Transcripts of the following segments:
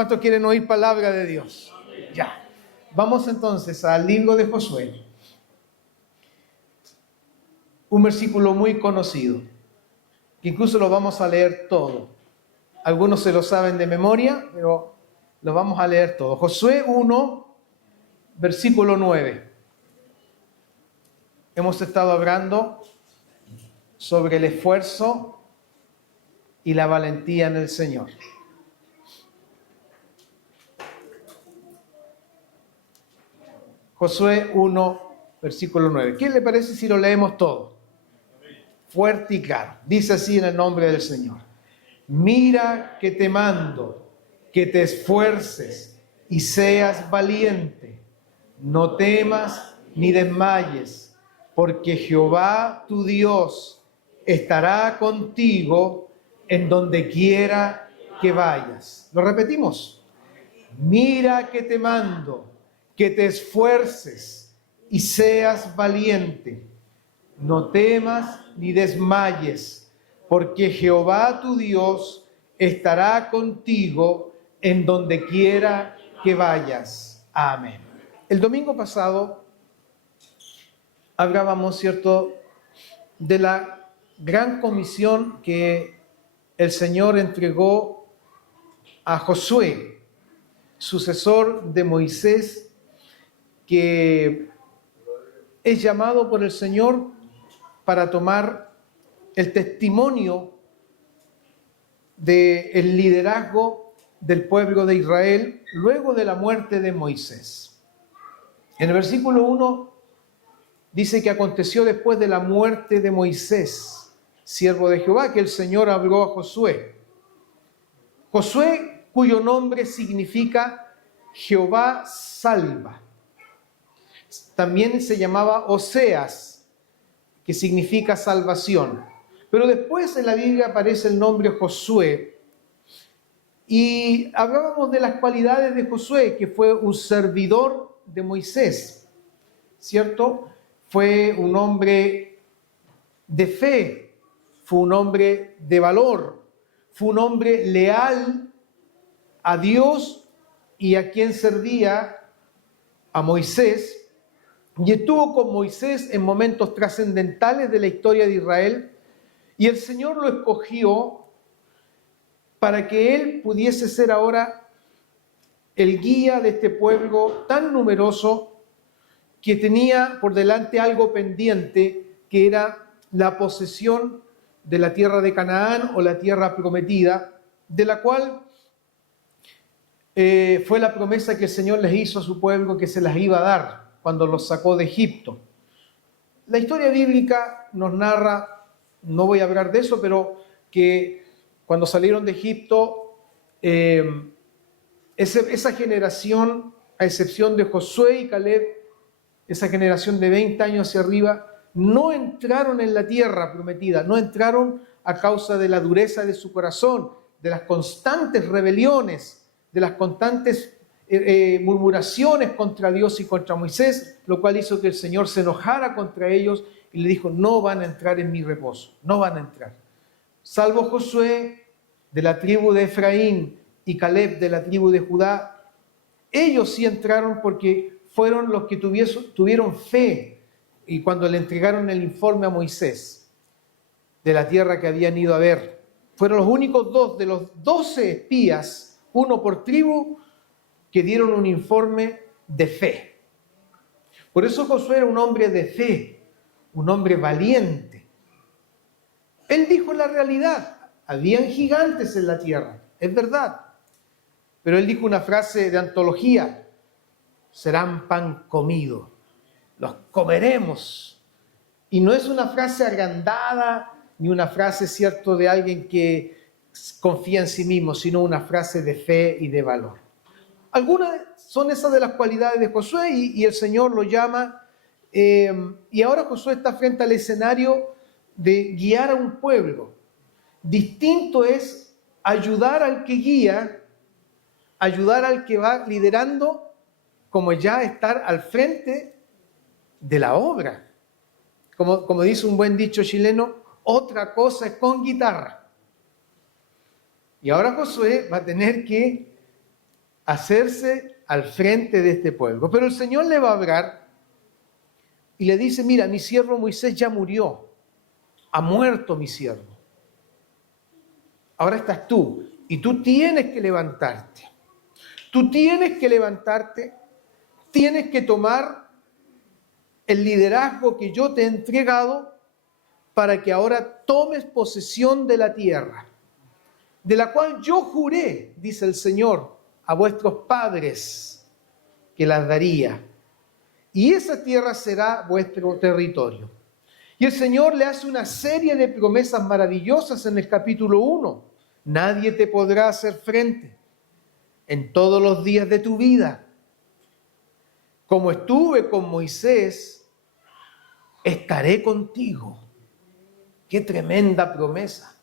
¿Cuántos quieren oír palabra de Dios? Ya. Vamos entonces al libro de Josué. Un versículo muy conocido, que incluso lo vamos a leer todo. Algunos se lo saben de memoria, pero lo vamos a leer todo. Josué 1, versículo 9. Hemos estado hablando sobre el esfuerzo y la valentía en el Señor. Josué 1, versículo 9. ¿Qué le parece si lo leemos todo? Fuerte y claro. Dice así en el nombre del Señor. Mira que te mando, que te esfuerces y seas valiente. No temas ni desmayes, porque Jehová tu Dios estará contigo en donde quiera que vayas. Lo repetimos. Mira que te mando, que te esfuerces y seas valiente. No temas ni desmayes, porque Jehová tu Dios estará contigo en donde quiera que vayas. Amén. El domingo pasado hablábamos, ¿cierto?, de la gran comisión que el Señor entregó a Josué, sucesor de Moisés, que es llamado por el Señor para tomar el testimonio del liderazgo del pueblo de Israel luego de la muerte de Moisés. En el versículo 1 dice que aconteció después de la muerte de Moisés, siervo de Jehová, que el Señor habló a Josué. Josué, cuyo nombre significa Jehová salva. También se llamaba Oseas, que significa salvación. Pero después en la Biblia aparece el nombre Josué. Y hablábamos de las cualidades de Josué, que fue un servidor de Moisés, ¿cierto? Fue un hombre de fe, fue un hombre de valor, fue un hombre leal a Dios y a quien servía, a Moisés. Y estuvo con Moisés en momentos trascendentales de la historia de Israel, y el Señor lo escogió para que él pudiese ser ahora el guía de este pueblo tan numeroso que tenía por delante algo pendiente, que era la posesión de la tierra de Canaán o la tierra prometida, de la cual fue la promesa que el Señor les hizo a su pueblo que se las iba a dar cuando los sacó de Egipto. La historia bíblica nos narra, no voy a hablar de eso, pero que cuando salieron de Egipto, esa generación, a excepción de Josué y Caleb, esa generación de 20 años hacia arriba, no entraron en la tierra prometida, no entraron a causa de la dureza de su corazón, de las constantes rebeliones, de las constantes murmuraciones contra Dios y contra Moisés, lo cual hizo que el Señor se enojara contra ellos y le dijo: no van a entrar en mi reposo, no van a entrar. Salvo Josué de la tribu de Efraín y Caleb de la tribu de Judá, ellos sí entraron porque fueron los que tuvieron fe, y cuando le entregaron el informe a Moisés de la tierra que habían ido a ver, fueron los únicos dos de los 12 espías, uno por tribu, que dieron un informe de fe. Por eso Josué era un hombre de fe, un hombre valiente. Él dijo la realidad: habían gigantes en la tierra, es verdad. Pero él dijo una frase de antología: serán pan comido, los comeremos. Y no es una frase agrandada, ni una frase, cierto, de alguien que confía en sí mismo, sino una frase de fe y de valor. Algunas son esas de las cualidades de Josué, y el Señor lo llama, y ahora Josué está frente al escenario de guiar a un pueblo. Distinto es ayudar al que guía, ayudar al que va liderando, como ya estar al frente de la obra. Como dice un buen dicho chileno, otra cosa es con guitarra. Y ahora Josué va a tener que hacerse al frente de este pueblo. Pero el Señor le va a hablar y le dice, mira, mi siervo Moisés ya murió, ha muerto mi siervo. Ahora estás tú y tú tienes que levantarte. Tú tienes que levantarte, tienes que tomar el liderazgo que yo te he entregado para que ahora tomes posesión de la tierra, de la cual yo juré, dice el Señor, a vuestros padres que las daría. Y esa tierra será vuestro territorio. Y el Señor le hace una serie de promesas maravillosas en el capítulo 1. Nadie te podrá hacer frente en todos los días de tu vida. Como estuve con Moisés, estaré contigo. ¡Qué tremenda promesa!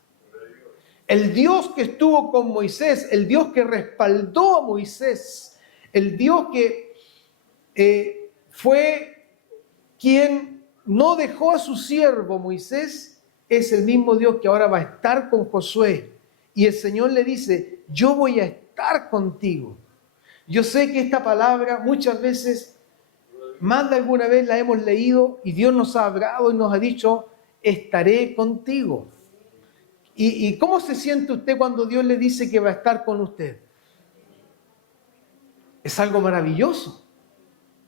El Dios que estuvo con Moisés, el Dios que respaldó a Moisés, el Dios que fue quien no dejó a su siervo Moisés, es el mismo Dios que ahora va a estar con Josué. Y el Señor le dice, yo voy a estar contigo. Yo sé que esta palabra muchas veces, más de alguna vez la hemos leído y Dios nos ha hablado y nos ha dicho, estaré contigo. ¿Y cómo se siente usted cuando Dios le dice que va a estar con usted? Es algo maravilloso,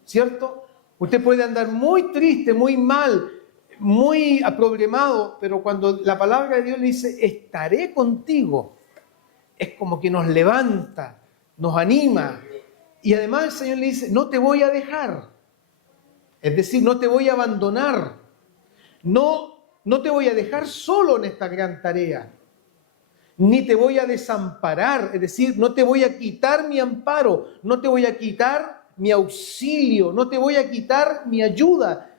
¿cierto? Usted puede andar muy triste, muy mal, muy aproblemado, pero cuando la palabra de Dios le dice, estaré contigo, es como que nos levanta, nos anima. Y además el Señor le dice, no te voy a dejar. Es decir, no te voy a abandonar. No te voy a dejar solo en esta gran tarea. Ni te voy a desamparar. Es decir, no te voy a quitar mi amparo. No te voy a quitar mi auxilio. No te voy a quitar mi ayuda.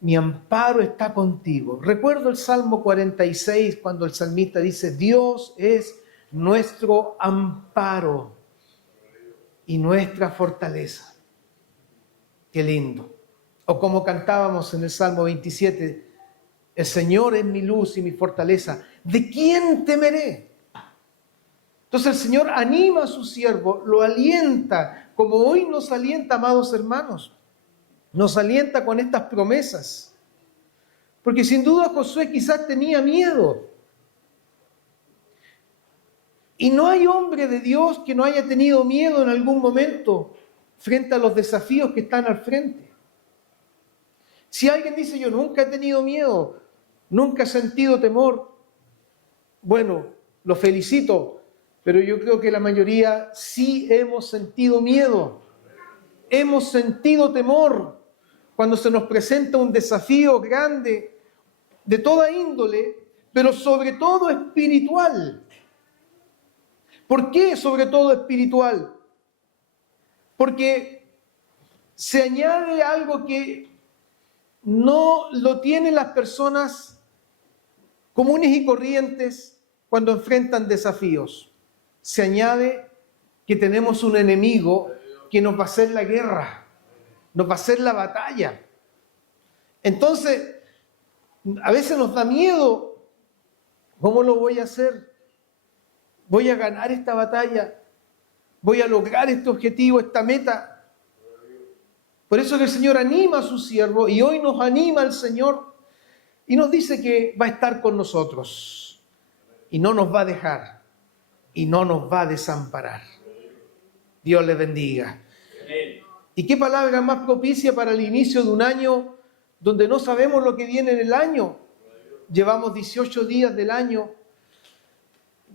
Mi amparo está contigo. Recuerdo el Salmo 46 cuando el salmista dice, Dios es nuestro amparo y nuestra fortaleza. Qué lindo. O como cantábamos en el Salmo 27, el Señor es mi luz y mi fortaleza. ¿De quién temeré? Entonces el Señor anima a su siervo, lo alienta, como hoy nos alienta, amados hermanos. Nos alienta con estas promesas. Porque sin duda Josué quizás tenía miedo. Y no hay hombre de Dios que no haya tenido miedo en algún momento frente a los desafíos que están al frente. Si alguien dice, yo nunca he tenido miedo, nunca he sentido temor, bueno, lo felicito, pero yo creo que la mayoría sí hemos sentido miedo, hemos sentido temor cuando se nos presenta un desafío grande de toda índole, pero sobre todo espiritual. ¿Por qué sobre todo espiritual? Porque se añade algo que no lo tienen las personas comunes y corrientes cuando enfrentan desafíos. Se añade que tenemos un enemigo que nos va a hacer la guerra, nos va a hacer la batalla. Entonces, a veces nos da miedo. ¿Cómo lo voy a hacer? ¿Voy a ganar esta batalla? ¿Voy a lograr este objetivo, esta meta? Por eso que el Señor anima a su siervo y hoy nos anima el Señor y nos dice que va a estar con nosotros y no nos va a dejar y no nos va a desamparar. Dios les bendiga. ¿Y qué palabra más propicia para el inicio de un año donde no sabemos lo que viene en el año? Llevamos 18 días del año,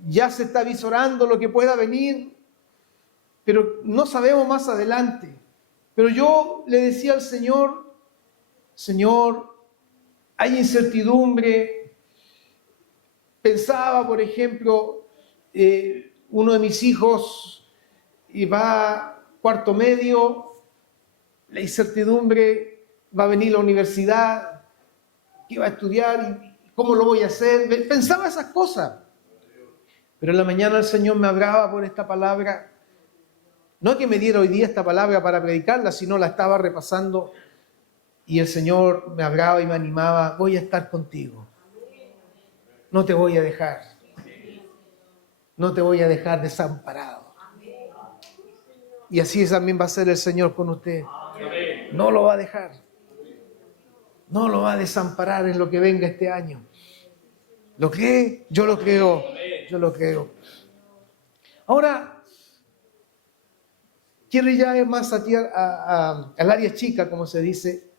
ya se está visorando lo que pueda venir, pero no sabemos más adelante. Pero yo le decía al Señor, Señor, hay incertidumbre. Pensaba, por ejemplo, uno de mis hijos va a cuarto medio, la incertidumbre, va a venir a la universidad, ¿qué va a estudiar? ¿Cómo lo voy a hacer? Pensaba esas cosas. Pero en la mañana el Señor me hablaba por esta palabra. No que me diera hoy día esta palabra para predicarla, sino la estaba repasando y el Señor me hablaba y me animaba, voy a estar contigo. No te voy a dejar. No te voy a dejar desamparado. Y así también va a ser el Señor con usted. No lo va a dejar. No lo va a desamparar en lo que venga este año. ¿Lo cree? Yo lo creo. Yo lo creo. Ahora, quiero ir ya más al área chica, como se dice,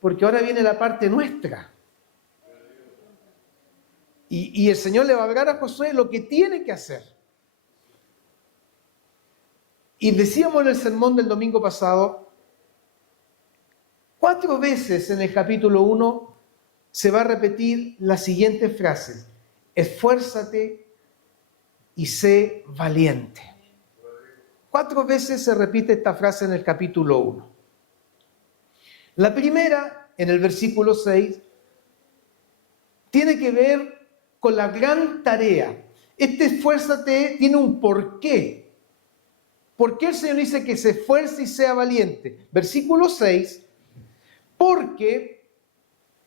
porque ahora viene la parte nuestra. Y el Señor le va a hablar a Josué lo que tiene que hacer. Y decíamos en el sermón del domingo pasado, 4 veces en el capítulo 1 se va a repetir la siguiente frase: esfuérzate y sé valiente. 4 veces se repite esta frase en el capítulo 1. La primera, en el versículo 6, tiene que ver con la gran tarea. Este esfuérzate tiene un porqué. ¿Por qué el Señor dice que se esfuerce y sea valiente? Versículo 6, porque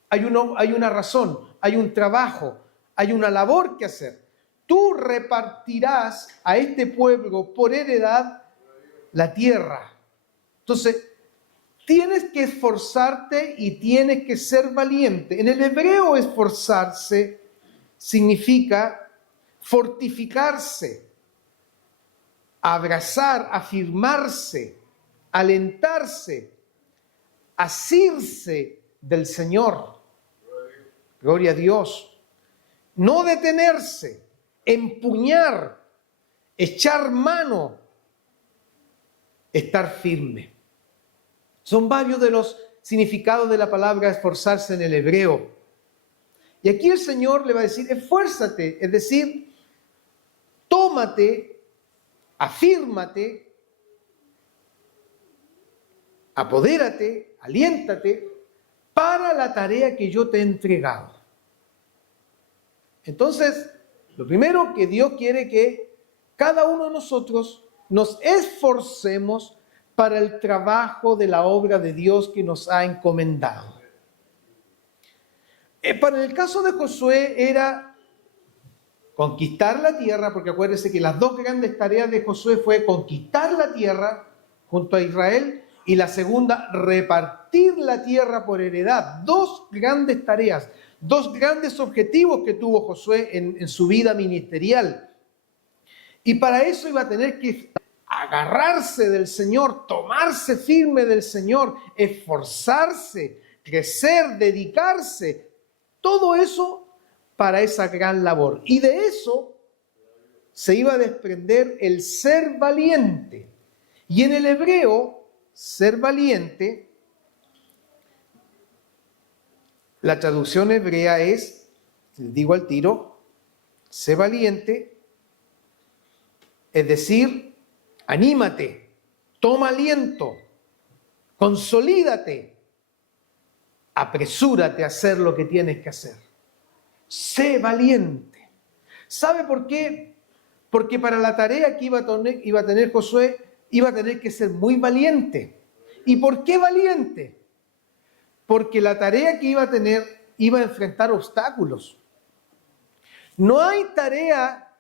hay una razón, hay un trabajo, hay una labor que hacer. Tú repartirás a este pueblo por heredad la tierra. Entonces, tienes que esforzarte y tienes que ser valiente. En el hebreo, esforzarse significa fortificarse, abrazar, afirmarse, alentarse, asirse del Señor. Gloria a Dios. No detenerse, empuñar, echar mano, estar firme. Son varios de los significados de la palabra esforzarse en el hebreo. Y aquí el Señor le va a decir, esfuérzate, es decir, tómate, afírmate, apodérate, aliéntate para la tarea que yo te he entregado. Entonces, lo primero que Dios quiere que cada uno de nosotros nos esforcemos para el trabajo de la obra de Dios que nos ha encomendado. Para el caso de Josué era conquistar la tierra, porque acuérdense que las 2 grandes tareas de Josué fue conquistar la tierra junto a Israel y la segunda, repartir la tierra por heredad. 2 grandes tareas, 2 grandes objetivos que tuvo Josué en su vida ministerial. Y para eso iba a tener que agarrarse del Señor, tomarse firme del Señor, esforzarse, crecer, dedicarse. Todo eso para esa gran labor. Y de eso se iba a desprender el ser valiente. Y en el hebreo, ser valiente, la traducción hebrea es, les digo al tiro, sé valiente, es decir, anímate, toma aliento, consolídate, apresúrate a hacer lo que tienes que hacer. Sé valiente. ¿Sabe por qué? Porque para la tarea que iba a tener Josué, iba a tener que ser muy valiente. ¿Y por qué valiente? Porque la tarea que iba a tener iba a enfrentar obstáculos. No hay tarea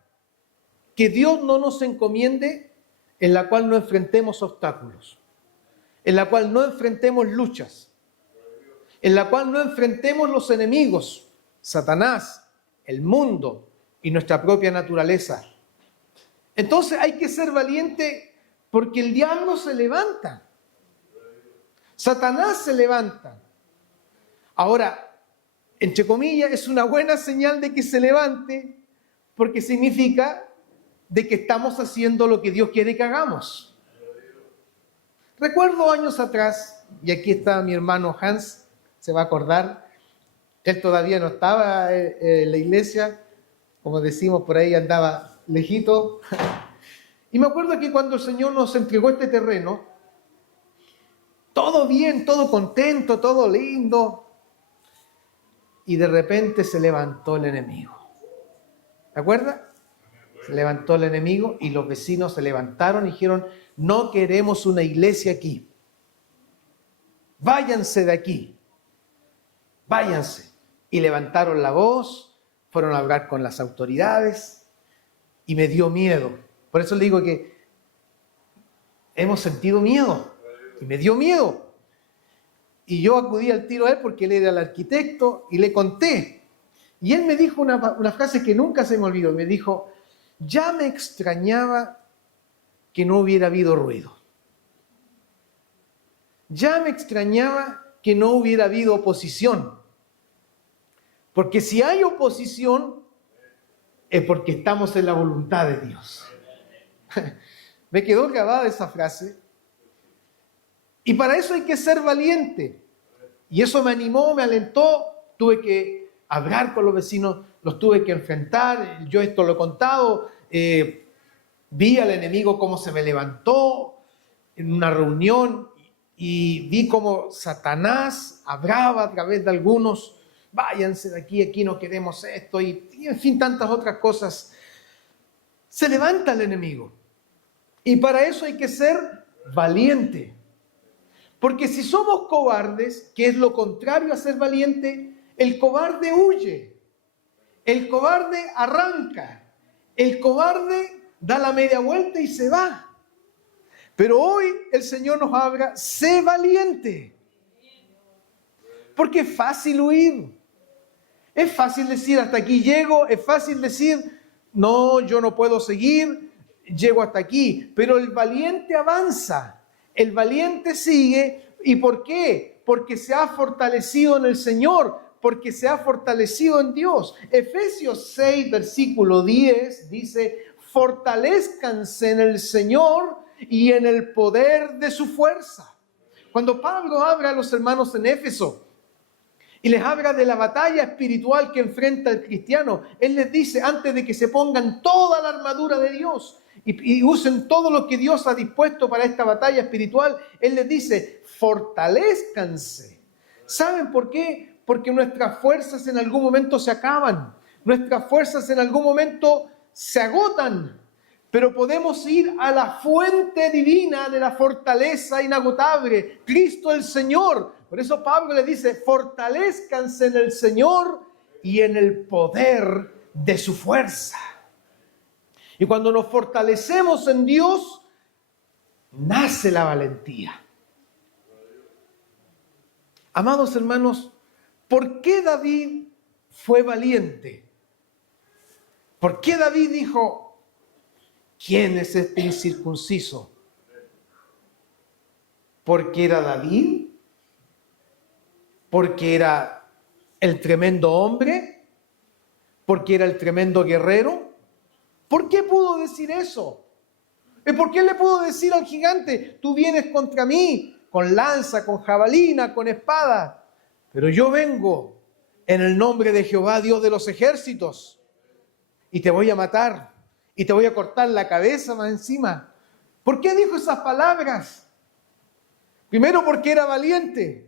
que Dios no nos encomiende en la cual no enfrentemos obstáculos, en la cual no enfrentemos luchas, en la cual no enfrentemos los enemigos, Satanás, el mundo y nuestra propia naturaleza. Entonces hay que ser valiente porque el diablo se levanta, Satanás se levanta. Ahora, entre comillas, es una buena señal de que se levante porque significa de que estamos haciendo lo que Dios quiere que hagamos. Recuerdo años atrás, y aquí está mi hermano Hans, se va a acordar, él todavía no estaba en la iglesia, como decimos por ahí, andaba lejito. Y me acuerdo que cuando el Señor nos entregó este terreno, todo bien, todo contento, todo lindo, y de repente se levantó el enemigo. ¿Te acuerdas? Se levantó el enemigo y los vecinos se levantaron y dijeron, no queremos una iglesia aquí. Váyanse de aquí. Váyanse. Y levantaron la voz, fueron a hablar con las autoridades y me dio miedo. Por eso le digo que hemos sentido miedo. Y me dio miedo. Y yo acudí al tiro a él porque él era el arquitecto y le conté. Y él me dijo una frase que nunca se me olvidó. Me dijo, ya me extrañaba que no hubiera habido ruido. Ya me extrañaba que no hubiera habido oposición. Porque si hay oposición, es porque estamos en la voluntad de Dios. Me quedó grabada esa frase. Y para eso hay que ser valiente. Y eso me animó, me alentó. Tuve que hablar con los vecinos, los tuve que enfrentar. Yo esto lo he contado. Vi al enemigo cómo se me levantó en una reunión y vi cómo Satanás hablaba a través de algunos. Váyanse de aquí, aquí no queremos esto, y en fin, tantas otras cosas. Se levanta el enemigo. Y para eso hay que ser valiente. Porque si somos cobardes, que es lo contrario a ser valiente, el cobarde huye. El cobarde arranca. El cobarde da la media vuelta y se va. Pero hoy el Señor nos habla, sé valiente. Porque es fácil huir. Es fácil decir, hasta aquí llego. Es fácil decir, no, yo no puedo seguir. Llego hasta aquí. Pero el valiente avanza. El valiente sigue. ¿Y por qué? Porque se ha fortalecido en el Señor. Porque se ha fortalecido en Dios. Efesios 6, versículo 10 dice, fortalezcanse en el Señor y en el poder de su fuerza. Cuando Pablo habla a los hermanos en Éfeso, y les habla de la batalla espiritual que enfrenta el cristiano, él les dice, antes de que se pongan toda la armadura de Dios y usen todo lo que Dios ha dispuesto para esta batalla espiritual, él les dice, fortalezcanse. ¿Saben por qué? Porque nuestras fuerzas en algún momento se acaban, nuestras fuerzas en algún momento se agotan, pero podemos ir a la fuente divina de la fortaleza inagotable, Cristo el Señor. Por eso Pablo le dice, fortalezcanse en el Señor y en el poder de su fuerza. Y cuando nos fortalecemos en Dios, nace la valentía. Amados hermanos, ¿por qué David fue valiente? ¿Por qué David dijo, ¿quién es este incircunciso? ¿Porque era David? ¿Porque era el tremendo hombre? ¿Porque era el tremendo guerrero? ¿Por qué pudo decir eso? ¿Y por qué le pudo decir al gigante, tú vienes contra mí con lanza, con jabalina, con espada? Pero yo vengo en el nombre de Jehová, Dios de los ejércitos, y te voy a matar, y te voy a cortar la cabeza más encima. ¿Por qué dijo esas palabras? Primero, porque era valiente.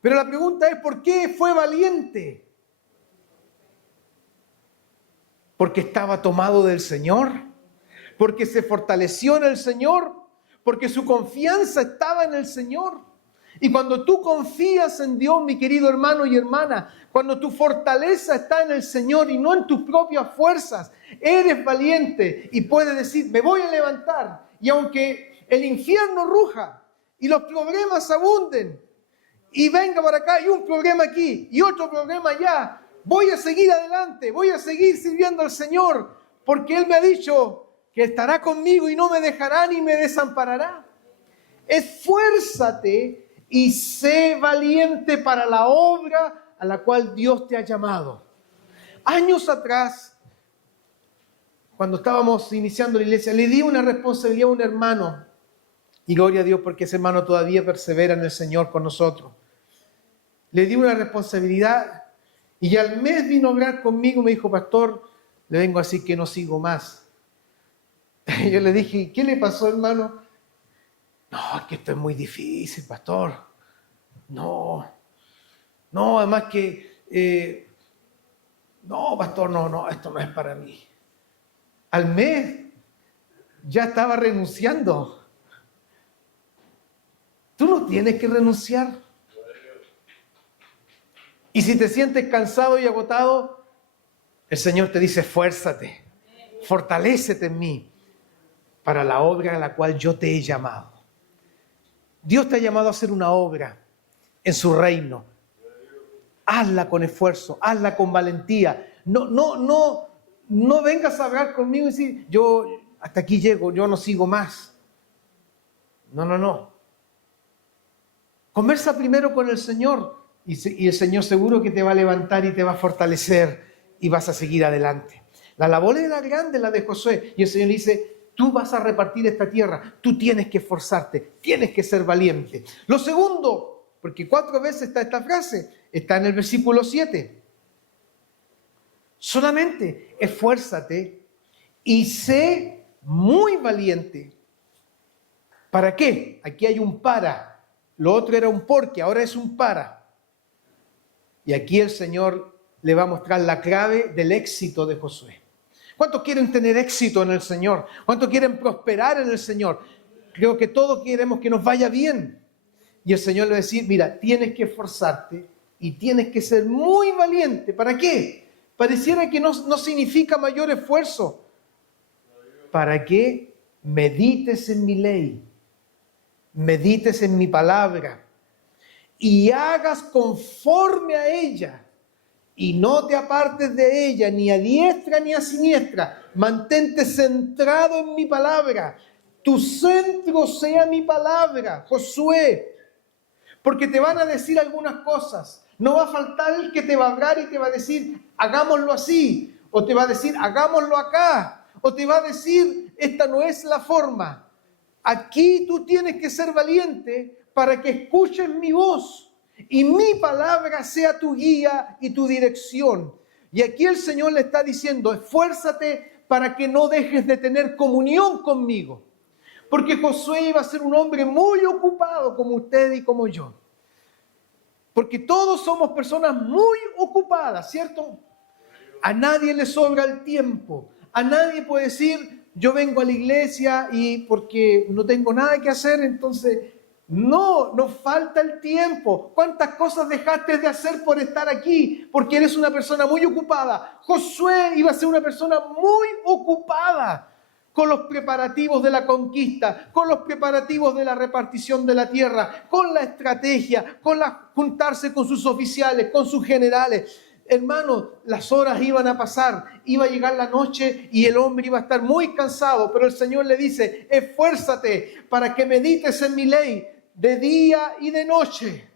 Pero la pregunta es, ¿por qué fue valiente? Porque estaba tomado del Señor, porque se fortaleció en el Señor, porque su confianza estaba en el Señor. Y cuando tú confías en Dios, mi querido hermano y hermana, cuando tu fortaleza está en el Señor y no en tus propias fuerzas, eres valiente y puedes decir, me voy a levantar. Y aunque el infierno ruja y los problemas abunden, y venga por acá, y un problema aquí, y otro problema allá, voy a seguir adelante, voy a seguir sirviendo al Señor, porque Él me ha dicho que estará conmigo y no me dejará ni me desamparará. Esfuérzate y sé valiente para la obra a la cual Dios te ha llamado. Años atrás, cuando estábamos iniciando la iglesia, le di una responsabilidad a un hermano, y gloria a Dios porque ese hermano todavía persevera en el Señor con nosotros. Le di una responsabilidad y al mes vino a hablar conmigo y me dijo, pastor, le vengo así que no sigo más. Y yo le dije, ¿qué le pasó, hermano? No, es que esto es muy difícil, pastor. No, además que, no, pastor, no, esto no es para mí. Al mes ya estaba renunciando. Tú no tienes que renunciar. Y si te sientes cansado y agotado, el Señor te dice, esfuérzate, fortalécete en mí para la obra a la cual yo te he llamado. Dios te ha llamado a hacer una obra en su reino. Hazla con esfuerzo, hazla con valentía. No vengas a hablar conmigo y decir, yo hasta aquí llego, yo no sigo más. No. Conversa primero con el Señor y el Señor seguro que te va a levantar y te va a fortalecer y vas a seguir adelante. La labor era grande, la de Josué, y el Señor dice, tú vas a repartir esta tierra, tú tienes que esforzarte, tienes que ser valiente. Lo segundo, porque 4 veces está esta frase, está en el versículo 7. Solamente esfuérzate y sé muy valiente. ¿Para qué? Aquí hay un para. Lo otro era un porque, ahora es un para. Y aquí el Señor le va a mostrar la clave del éxito de Josué. ¿Cuántos quieren tener éxito en el Señor? ¿Cuántos quieren prosperar en el Señor? Creo que todos queremos que nos vaya bien. Y el Señor le va a decir, mira, tienes que esforzarte y tienes que ser muy valiente. ¿Para qué? Pareciera que no significa mayor esfuerzo. ¿Para qué? Medites en mi ley, medites en mi palabra y hagas conforme a ella. Y no te apartes de ella, ni a diestra ni a siniestra. Mantente centrado en mi palabra. Tu centro sea mi palabra, Josué. Porque te van a decir algunas cosas. No va a faltar el que te va a hablar y te va a decir, hagámoslo así. O te va a decir, hagámoslo acá. O te va a decir, esta no es la forma. Aquí tú tienes que ser valiente para que escuches mi voz. Y mi palabra sea tu guía y tu dirección. Y aquí el Señor le está diciendo, esfuérzate para que no dejes de tener comunión conmigo. Porque Josué iba a ser un hombre muy ocupado como usted y como yo. Porque todos somos personas muy ocupadas, ¿cierto? A nadie le sobra el tiempo. A nadie puede decir, yo vengo a la iglesia y porque no tengo nada que hacer, entonces... No, nos falta el tiempo. ¿Cuántas cosas dejaste de hacer por estar aquí? Porque eres una persona muy ocupada. Josué iba a ser una persona muy ocupada con los preparativos de la conquista, con los preparativos de la repartición de la tierra, con la estrategia, juntarse con sus oficiales, con sus generales. Hermano, las horas iban a pasar, iba a llegar la noche y el hombre iba a estar muy cansado, pero el Señor le dice, esfuérzate para que medites en mi ley de día y de noche.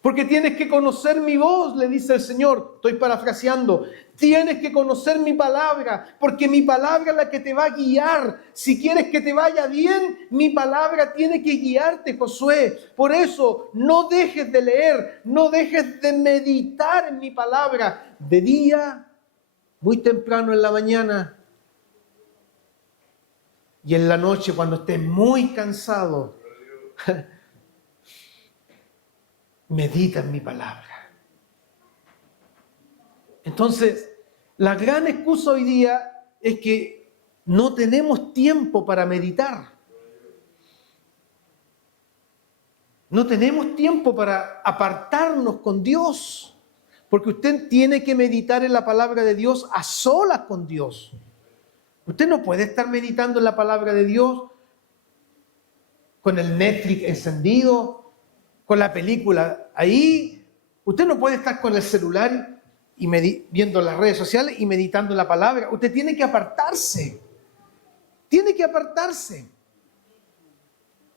Porque tienes que conocer mi voz, le dice el Señor. Estoy parafraseando. Tienes que conocer mi palabra, porque mi palabra es la que te va a guiar. Si quieres que te vaya bien, mi palabra tiene que guiarte, Josué. Por eso, no dejes de leer, no dejes de meditar en mi palabra. De día, muy temprano en la mañana, y en la noche cuando estés muy cansado, medita en mi palabra. Entonces, la gran excusa hoy día es que no tenemos tiempo para meditar. No tenemos tiempo para apartarnos con Dios, porque usted tiene que meditar en la palabra de Dios a solas con Dios. Usted no puede estar meditando en la palabra de Dios con el Netflix encendido, con la película ahí. Usted no puede estar con el celular y viendo las redes sociales y meditando en la palabra. Usted tiene que apartarse. Tiene que apartarse.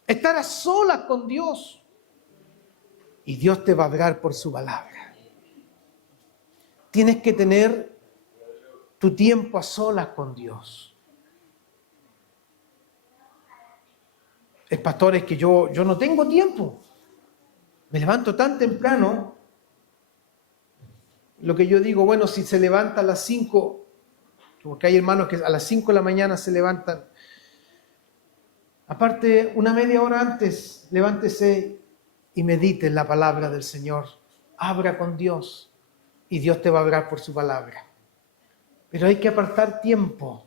Estar a solas con Dios. Y Dios te va a hablar por su palabra. Tienes que tener tu tiempo a solas con Dios. El pastor es que yo no tengo tiempo. Me levanto tan temprano. Lo que yo digo, bueno, si se levanta a las 5, porque hay hermanos que a las 5 de la mañana se levantan. Aparte, una media hora antes, levántese y medite en la palabra del Señor. Habla con Dios y Dios te va a hablar por su palabra. Pero hay que apartar tiempo.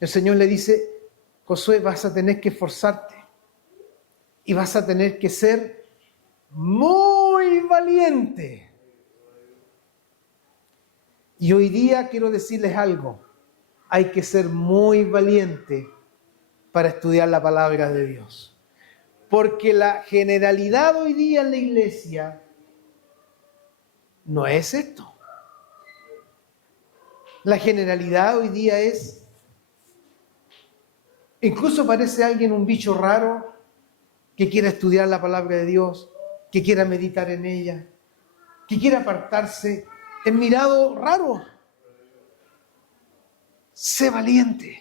El Señor le dice, Josué, vas a tener que esforzarte y vas a tener que ser muy valiente. Y hoy día quiero decirles algo, hay que ser muy valiente para estudiar la palabra de Dios. Porque la generalidad hoy día en la iglesia no es esto. La generalidad hoy día es, incluso parece alguien un bicho raro que quiera estudiar la palabra de Dios, que quiera meditar en ella, que quiera apartarse. Es mirado raro. Sé valiente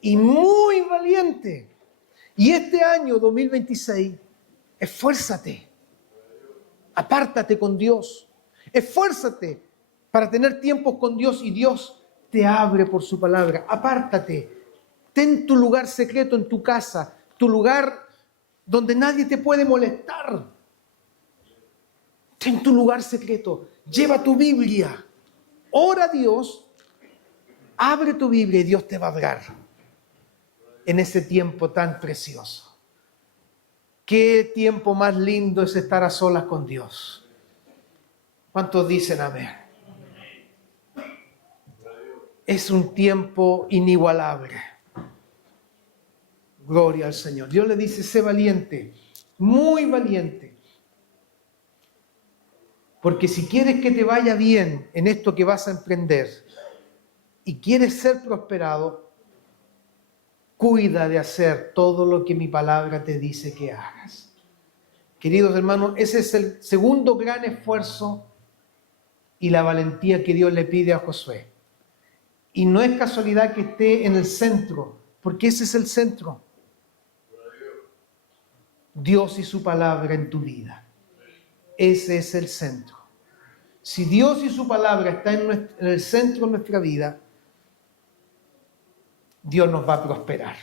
y muy valiente. Y este año 2026, esfuérzate, apártate con Dios, esfuérzate para tener tiempos con Dios y Dios te abre por su palabra. Apártate, ten tu lugar secreto en tu casa, tu lugar donde nadie te puede molestar. Ten tu lugar secreto, lleva tu Biblia, ora a Dios, abre tu Biblia y Dios te va a hablar en ese tiempo tan precioso. Qué tiempo más lindo es estar a solas con Dios. ¿Cuántos dicen amén? Es un tiempo inigualable. Gloria al Señor. Dios le dice, sé valiente, muy valiente. Porque si quieres que te vaya bien en esto que vas a emprender y quieres ser prosperado, cuida de hacer todo lo que mi palabra te dice que hagas. Queridos hermanos, ese es el segundo gran esfuerzo y la valentía que Dios le pide a Josué. Y no es casualidad que esté en el centro, porque ese es el centro. Dios y su palabra en tu vida. Ese es el centro. Si Dios y su palabra están en el centro de nuestra vida, Dios nos va a prosperar.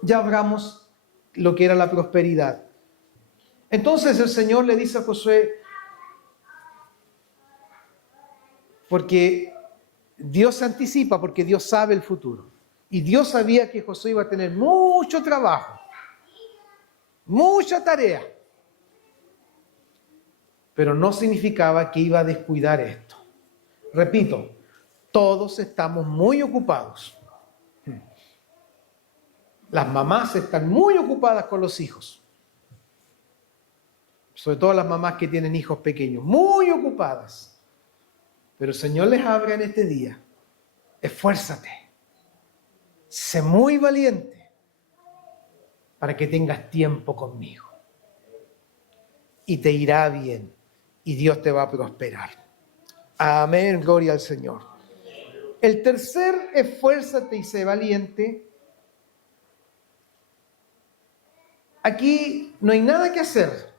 Ya hablamos lo que era la prosperidad. Entonces el Señor le dice a Josué, porque Dios se anticipa, porque Dios sabe el futuro. Y Dios sabía que Josué iba a tener mucho trabajo, mucha tarea. Pero no significaba que iba a descuidar esto. Repito, todos estamos muy ocupados. Las mamás están muy ocupadas con los hijos. Sobre todo las mamás que tienen hijos pequeños, muy ocupadas. Pero el Señor les habla en este día. Esfuérzate. Sé muy valiente para que tengas tiempo conmigo. Y te irá bien. Y Dios te va a prosperar. Amén, gloria al Señor. El tercer, esfuérzate y sé valiente. Aquí no hay nada que hacer.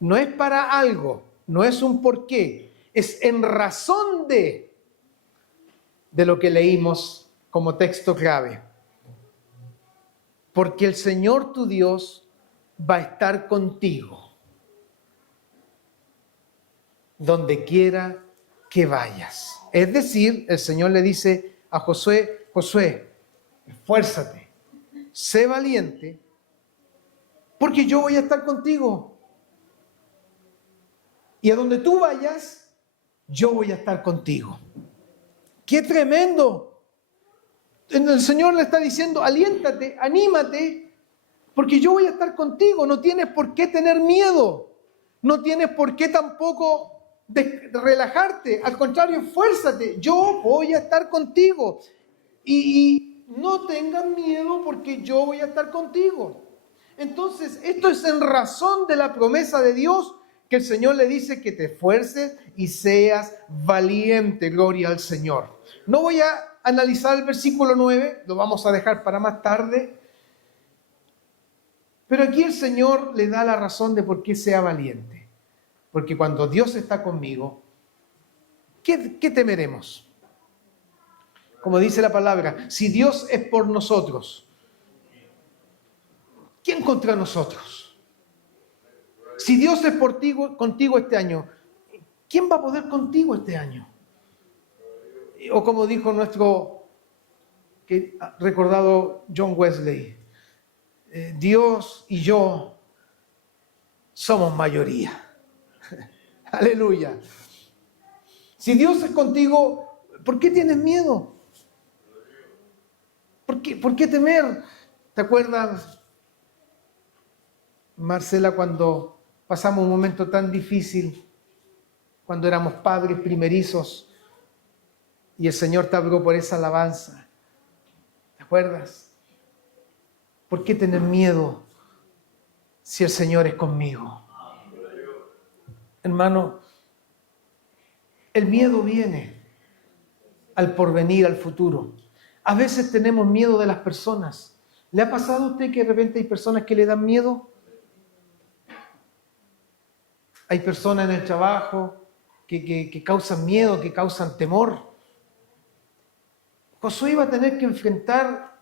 No es para algo, no es un porqué. Es en razón de lo que leímos como texto clave. Porque el Señor tu Dios va a estar contigo donde quiera que vayas. Es decir, el Señor le dice a Josué, Josué, esfuérzate, sé valiente, porque yo voy a estar contigo. Y a donde tú vayas, yo voy a estar contigo. ¡Qué tremendo! El Señor le está diciendo, aliéntate, anímate, porque yo voy a estar contigo. No tienes por qué tener miedo. No tienes por qué tampoco de relajarte. Al contrario, esfuérzate. Yo voy a estar contigo. Y no tengan miedo porque yo voy a estar contigo. Entonces, esto es en razón de la promesa de Dios que el Señor le dice que te esfuerces y seas valiente. Gloria al Señor. No voy a analizar el versículo 9, lo vamos a dejar para más tarde. Pero aquí el Señor le da la razón de por qué sea valiente. Porque cuando Dios está conmigo, ¿qué temeremos? Como dice la palabra, si Dios es por nosotros, ¿quién contra nosotros? Si Dios es contigo este año, ¿quién va a poder contigo este año? O como dijo nuestro recordado John Wesley, Dios y yo somos mayoría. Aleluya. Si Dios es contigo, ¿por qué tienes miedo? ¿Por qué temer? ¿Te acuerdas, Marcela, cuando pasamos un momento tan difícil, cuando éramos padres primerizos y el Señor te habló por esa alabanza? ¿Te acuerdas? ¿Por qué tener miedo si el Señor es conmigo? Hermano, el miedo viene al porvenir, al futuro. A veces tenemos miedo de las personas. ¿Le ha pasado a usted que de repente hay personas que le dan miedo? Hay personas en el trabajo que causan miedo, que causan temor. Josué iba a tener que enfrentar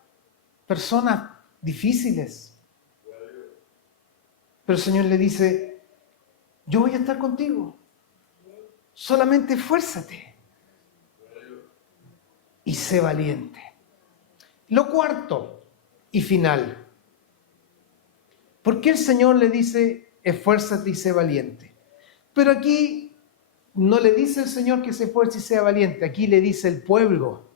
personas difíciles. Pero el Señor le dice, yo voy a estar contigo. Solamente esfuérzate y sé valiente. Lo cuarto y final. ¿Por qué el Señor le dice, esfuérzate y sé valiente? Pero aquí no le dice el Señor que se esfuerce y sea valiente. Aquí le dice el pueblo.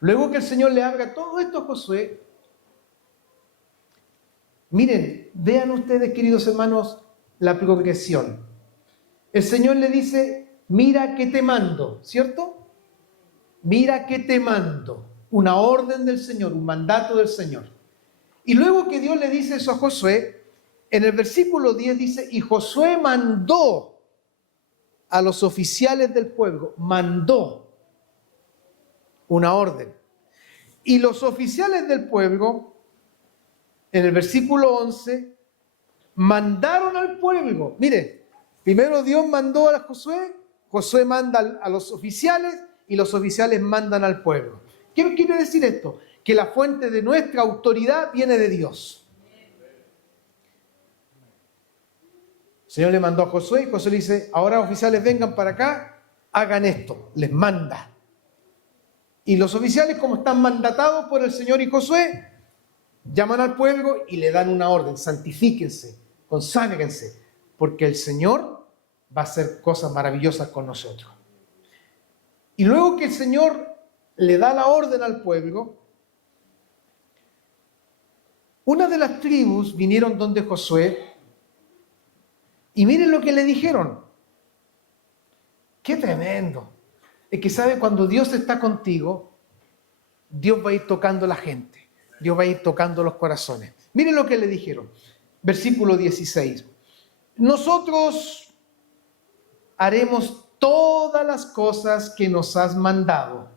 Luego que el Señor le habla todo esto a Josué, miren, vean ustedes, queridos hermanos, la progresión. El Señor le dice, mira que te mando, ¿cierto? Mira que te mando. Una orden del Señor, un mandato del Señor. Y luego que Dios le dice eso a Josué, en el versículo 10 dice, y Josué mandó a los oficiales del pueblo, mandó una orden. Y los oficiales del pueblo, en el versículo 11, mandaron al pueblo. Mire, primero Dios mandó a Josué, Josué manda a los oficiales y los oficiales mandan al pueblo. ¿Qué quiere decir esto? Que la fuente de nuestra autoridad viene de Dios. El Señor le mandó a Josué y Josué le dice, ahora oficiales vengan para acá, hagan esto, les manda. Y los oficiales, como están mandatados por el Señor y Josué, llaman al pueblo y le dan una orden, santifíquense, conságrense, porque el Señor va a hacer cosas maravillosas con nosotros. Y luego que el Señor le da la orden al pueblo, una de las tribus vinieron donde Josué y miren lo que le dijeron. ¡Qué tremendo! Es que sabe, cuando Dios está contigo, Dios va a ir tocando la gente, Dios va a ir tocando los corazones. Miren lo que le dijeron. Versículo 16. Nosotros haremos todas las cosas que nos has mandado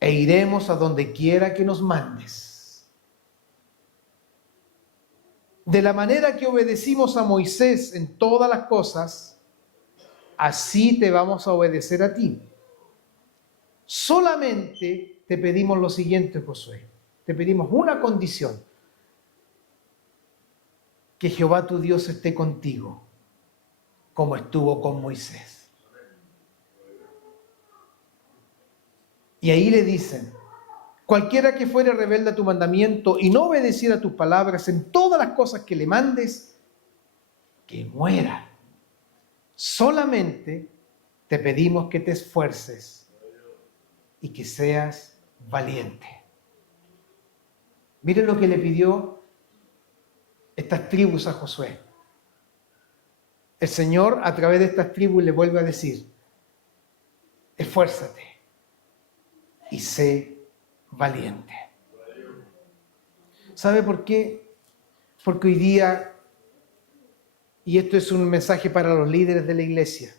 e iremos a donde quiera que nos mandes. De la manera que obedecimos a Moisés en todas las cosas, así te vamos a obedecer a ti. Solamente te pedimos lo siguiente, Josué. Te pedimos una condición. Que Jehová tu Dios esté contigo, como estuvo con Moisés. Y ahí le dicen, cualquiera que fuere rebelde a tu mandamiento y no obedeciera a tus palabras en todas las cosas que le mandes, que muera. Solamente te pedimos que te esfuerces y que seas valiente. Miren lo que le pidió estas tribus a Josué. El Señor a través de estas tribus le vuelve a decir, esfuérzate y sé valiente. ¿Sabe por qué? Porque hoy día, y esto es un mensaje para los líderes de la iglesia,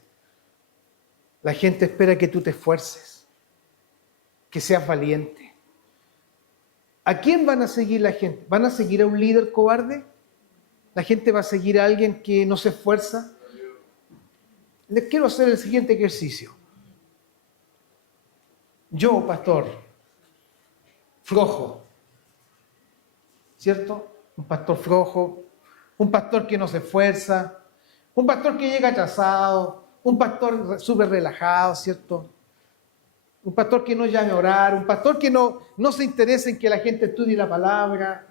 la gente espera que tú te esfuerces, que seas valiente. ¿A quién van a seguir la gente? ¿Van a seguir a un líder cobarde? ¿La gente va a seguir a alguien que no se esfuerza? Les quiero hacer el siguiente ejercicio. Yo, pastor, flojo, ¿cierto? Un pastor flojo, un pastor que no se esfuerza, un pastor que llega atrasado, un pastor súper relajado, ¿cierto? Un pastor que no llame a orar, un pastor que no se interesa en que la gente estudie la palabra.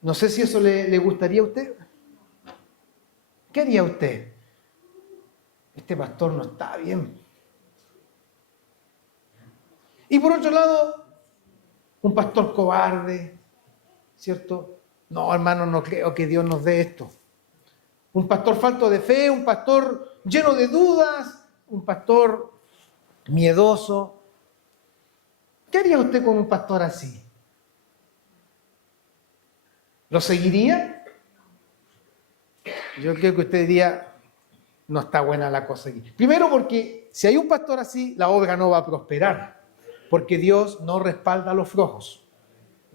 No sé si eso le gustaría a usted. ¿Qué haría usted? Este pastor no está bien. Y por otro lado, un pastor cobarde, ¿cierto? No, hermano, no creo que Dios nos dé esto. Un pastor falto de fe, un pastor lleno de dudas, un pastor miedoso. ¿Qué haría usted con un pastor así? ¿Lo seguiría? Yo creo que usted diría, no está buena la cosa aquí. Primero porque si hay un pastor así, la obra no va a prosperar, porque Dios no respalda a los flojos,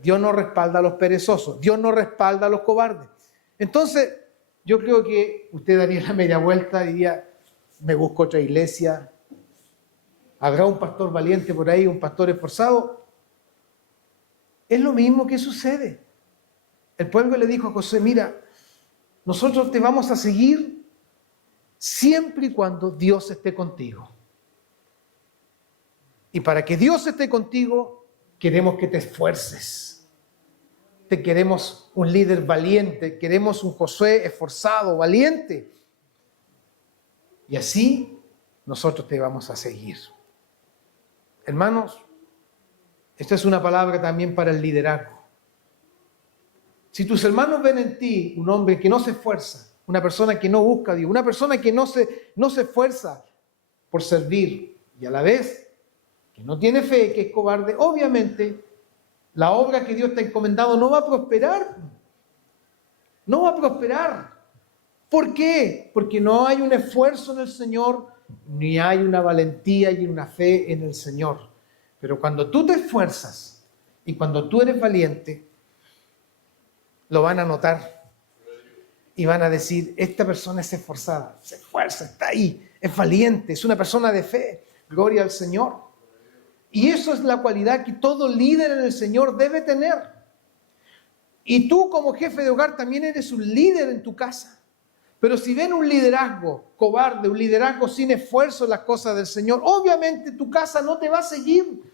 Dios no respalda a los perezosos, Dios no respalda a los cobardes. Entonces, yo creo que usted daría la media vuelta y diría, me busco otra iglesia, habrá un pastor valiente por ahí, un pastor esforzado. Es lo mismo que sucede. El pueblo le dijo a Josué, mira, nosotros te vamos a seguir siempre y cuando Dios esté contigo. Y para que Dios esté contigo, queremos que te esfuerces. Te queremos un líder valiente, queremos un Josué esforzado, valiente. Y así nosotros te vamos a seguir. Hermanos, esta es una palabra también para el liderazgo. Si tus hermanos ven en ti un hombre que no se esfuerza, una persona que no busca a Dios, una persona que no se esfuerza por servir y a la vez que no tiene fe, que es cobarde, obviamente la obra que Dios te ha encomendado no va a prosperar. No va a prosperar. ¿Por qué? Porque no hay un esfuerzo en el Señor, ni hay una valentía y una fe en el Señor. Pero cuando tú te esfuerzas y cuando tú eres valiente, lo van a notar y van a decir, esta persona es esforzada, se esfuerza, está ahí, es valiente, es una persona de fe, gloria al Señor. Y eso es la cualidad que todo líder en el Señor debe tener. Y tú como jefe de hogar también eres un líder en tu casa. Pero si ven un liderazgo cobarde, un liderazgo sin esfuerzo en las cosas del Señor, obviamente tu casa no te va a seguir.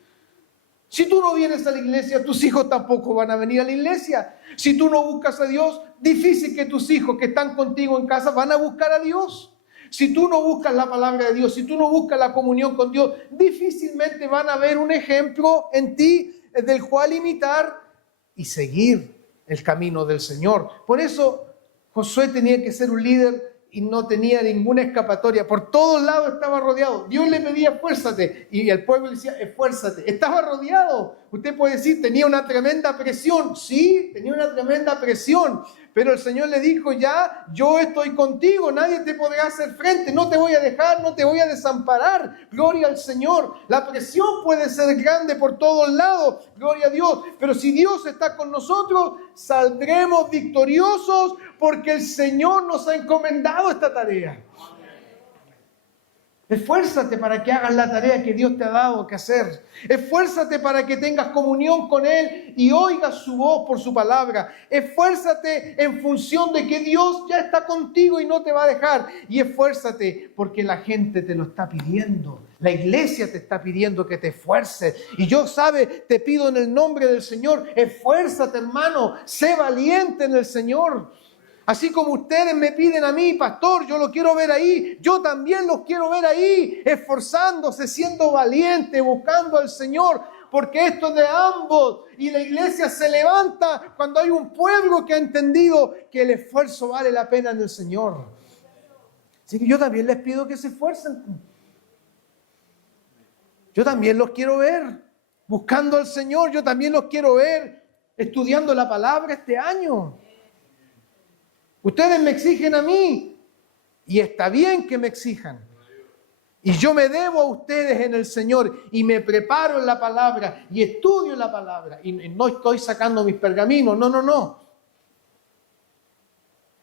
Si tú no vienes a la iglesia, tus hijos tampoco van a venir a la iglesia. Si tú no buscas a Dios, difícil que tus hijos que están contigo en casa van a buscar a Dios. Si tú no buscas la palabra de Dios, si tú no buscas la comunión con Dios, difícilmente van a ver un ejemplo en ti del cual imitar y seguir el camino del Señor. Por eso Josué tenía que ser un líder y no tenía ninguna escapatoria. Por todos lados estaba rodeado. Dios le pedía, esfuérzate. Y el pueblo le decía, esfuérzate. Estaba rodeado. Usted puede decir, tenía una tremenda presión. Sí, tenía una tremenda presión. Pero el Señor le dijo, ya, yo estoy contigo. Nadie te podrá hacer frente. No te voy a dejar, no te voy a desamparar. Gloria al Señor. La presión puede ser grande por todos lados. Gloria a Dios. Pero si Dios está con nosotros, saldremos victoriosos porque el Señor nos ha encomendado esta tarea. Esfuérzate para que hagas la tarea que Dios te ha dado que hacer. Esfuérzate para que tengas comunión con Él y oigas su voz por su palabra. Esfuérzate en función de que Dios ya está contigo y no te va a dejar. Y esfuérzate porque la gente te lo está pidiendo. La iglesia te está pidiendo que te esfuerces. Y yo, te pido en el nombre del Señor, esfuérzate, hermano. Sé valiente en el Señor. Así como ustedes me piden a mí, pastor, yo lo quiero ver ahí, yo también los quiero ver ahí, esforzándose, siendo valiente, buscando al Señor, porque esto es de ambos. Y la iglesia se levanta cuando hay un pueblo que ha entendido que el esfuerzo vale la pena en el Señor. Así que yo también les pido que se esfuercen. Yo también los quiero ver buscando al Señor, yo también los quiero ver estudiando la palabra este año. Ustedes me exigen a mí y está bien que me exijan. Y yo me debo a ustedes en el Señor y me preparo en la palabra y estudio la palabra. Y no estoy sacando mis pergaminos, no.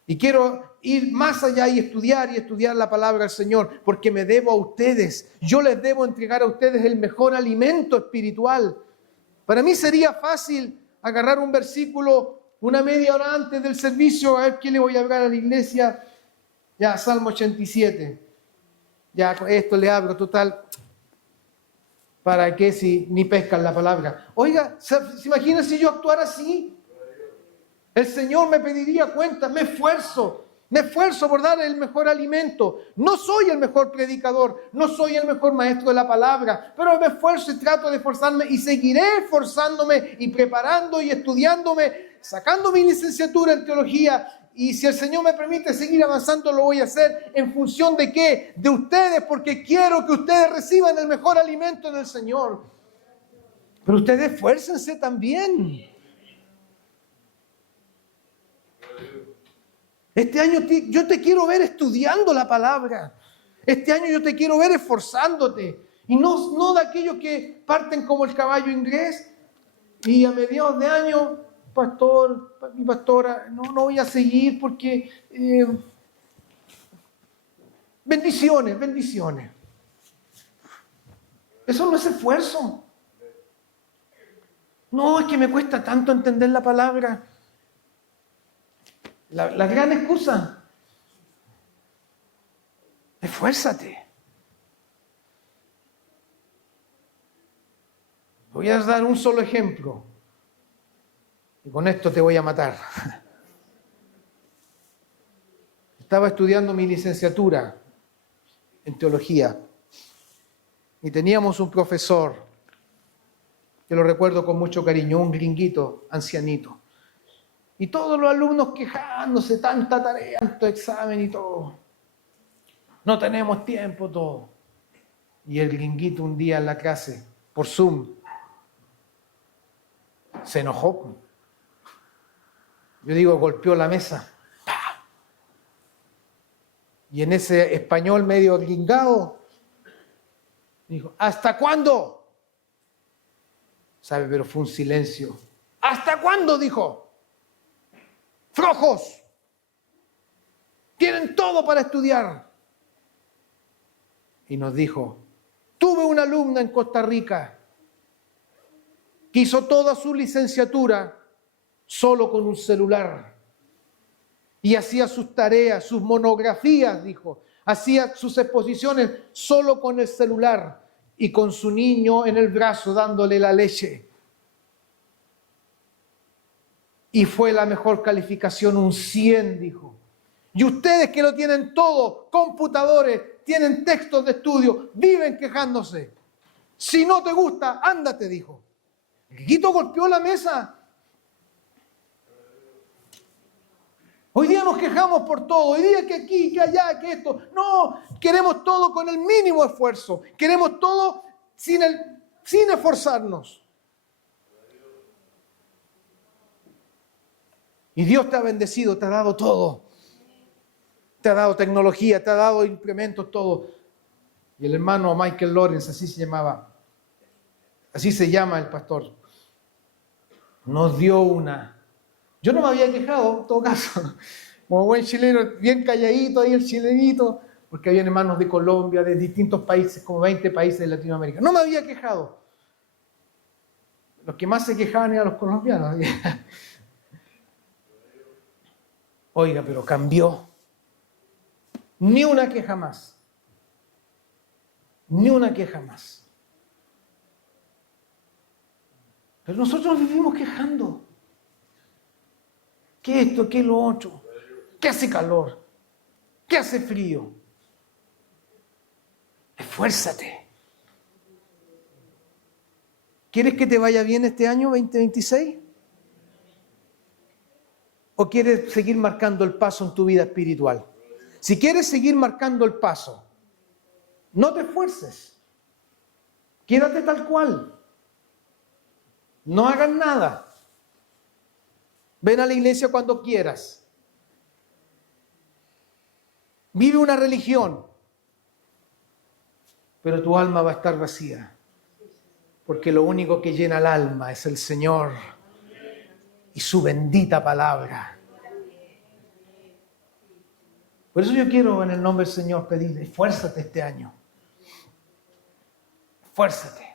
Y quiero ir más allá y estudiar la palabra del Señor porque me debo a ustedes. Yo les debo entregar a ustedes el mejor alimento espiritual. Para mí sería fácil agarrar un versículo una media hora antes del servicio, a ver qué le voy a hablar a la iglesia. Ya, Salmo 87. Ya, esto le abro, total. ¿Para qué si ni pescan la palabra? Oiga, ¿se imagina si yo actuara así? El Señor me pediría cuentas, me esfuerzo, Me esfuerzo por dar el mejor alimento. No soy el mejor predicador, no soy el mejor maestro de la palabra, pero me esfuerzo y trato de esforzarme y seguiré esforzándome y preparando y estudiándome, sacando mi licenciatura en teología. Y si el Señor me permite seguir avanzando, lo voy a hacer. ¿En función de qué? De ustedes, porque quiero que ustedes reciban el mejor alimento del Señor. Pero ustedes esfuércense también. Este año yo te quiero ver estudiando la palabra. Este año yo te quiero ver esforzándote. Y no de aquellos que parten como el caballo inglés y a mediados de año, pastor, mi pastora, no voy a seguir porque... bendiciones. Eso no es esfuerzo. No, es que me cuesta tanto entender la palabra. La gran excusa. Esfuérzate. Voy a dar un solo ejemplo. Y con esto te voy a matar. Estaba estudiando mi licenciatura en teología. Y teníamos un profesor, que lo recuerdo con mucho cariño, un gringuito, ancianito. Y todos los alumnos quejándose, tanta tarea, tanto examen y todo. No tenemos tiempo, todo. Y el gringuito un día en la clase, por Zoom, se enojó. Yo digo, golpeó la mesa. ¡Pah! Y en ese español medio gringado, dijo, ¿hasta cuándo? ¿Sabe? Pero fue un silencio. ¿Hasta cuándo? Dijo. Flojos. Tienen todo para estudiar. Y nos dijo, tuve una alumna en Costa Rica que hizo toda su licenciatura solo con un celular. Y hacía sus tareas, sus monografías, dijo. Hacía sus exposiciones solo con el celular y con su niño en el brazo dándole la leche. Y fue la mejor calificación, un 100, dijo. Y ustedes que lo tienen todo, computadores, tienen textos de estudio, viven quejándose. Si no te gusta, ándate, dijo. El Guito golpeó la mesa. Hoy día nos quejamos por todo. Hoy día que aquí, que allá, que esto. No, queremos todo con el mínimo esfuerzo. Queremos todo sin esforzarnos. Y Dios te ha bendecido, te ha dado todo. Te ha dado tecnología, te ha dado implementos, todo. Y el hermano Michael Lawrence, así se llamaba. Así se llama el pastor. Nos dio una. Yo no me había quejado, en todo caso. Como buen chileno, bien calladito ahí el chilenito, porque habían hermanos de Colombia, de distintos países, como 20 países de Latinoamérica. No me había quejado. Los que más se quejaban eran los colombianos. Oiga, pero cambió. Ni una queja más. Ni una queja más. Pero nosotros vivimos quejando. ¿Qué esto? ¿Qué lo otro? ¿Qué hace calor? ¿Qué hace frío? Esfuérzate. ¿Quieres que te vaya bien este año 2026? ¿O quieres seguir marcando el paso en tu vida espiritual? Si quieres seguir marcando el paso, no te esfuerces. Quédate tal cual. No hagas nada. Ven a la iglesia cuando quieras. Vive una religión. Pero tu alma va a estar vacía. Porque lo único que llena el alma es el Señor y su bendita palabra. Por eso yo quiero en el nombre del Señor pedir, esfuérzate este año. Esfuérzate.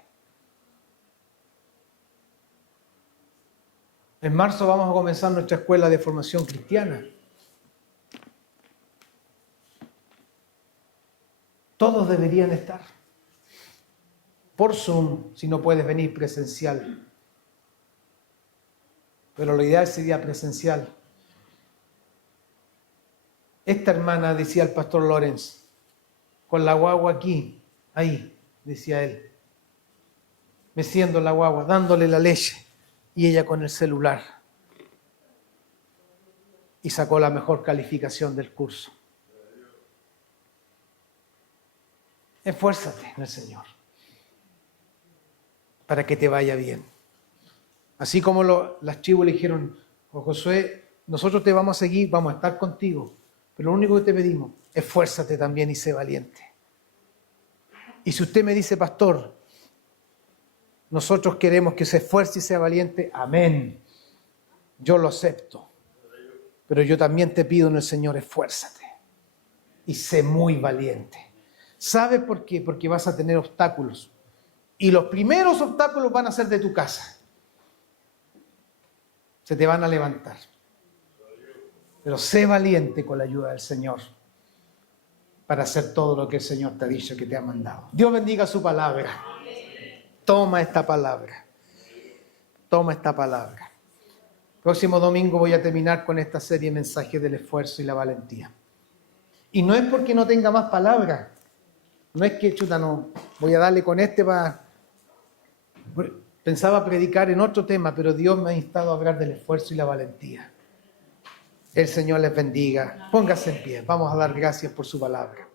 En marzo vamos a comenzar nuestra escuela de formación cristiana. Todos deberían estar. Por Zoom, si no puedes venir presencial. Pero lo ideal sería presencial. Esta hermana, decía el pastor Lorenz, con la guagua aquí, ahí, decía él, meciendo la guagua, dándole la leche, y ella con el celular. Y sacó la mejor calificación del curso. Esfuérzate en el Señor para que te vaya bien. Así como las tribus le dijeron, Josué, nosotros te vamos a seguir, vamos a estar contigo, pero lo único que te pedimos, esfuérzate también y sé valiente. Y si usted me dice, pastor, nosotros queremos que se esfuerce y sea valiente, amén, yo lo acepto. Pero yo también te pido en el Señor, esfuérzate y sé muy valiente. ¿Sabes por qué? Porque vas a tener obstáculos. Y los primeros obstáculos van a ser de tu casa. Se te van a levantar. Pero sé valiente con la ayuda del Señor para hacer todo lo que el Señor te ha dicho que te ha mandado. Dios bendiga su palabra. Toma esta palabra. Toma esta palabra. Próximo domingo voy a terminar con esta serie de mensajes del esfuerzo y la valentía. Y no es porque no tenga más palabras. No es que, chuta, no, voy a darle con este para... Pensaba predicar en otro tema, pero Dios me ha instado a hablar del esfuerzo y la valentía. El Señor les bendiga. Póngase en pie. Vamos a dar gracias por su palabra.